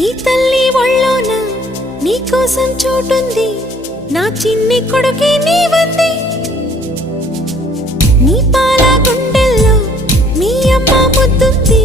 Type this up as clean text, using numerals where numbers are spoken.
ఈ తల్లి ఒళ్ళోన నీ కోసం చోటుంది, నా చిన్ని కొడుకే నీవంది. నీ పాల గుండెల్లో నీ అమ్మ ముద్దుంది.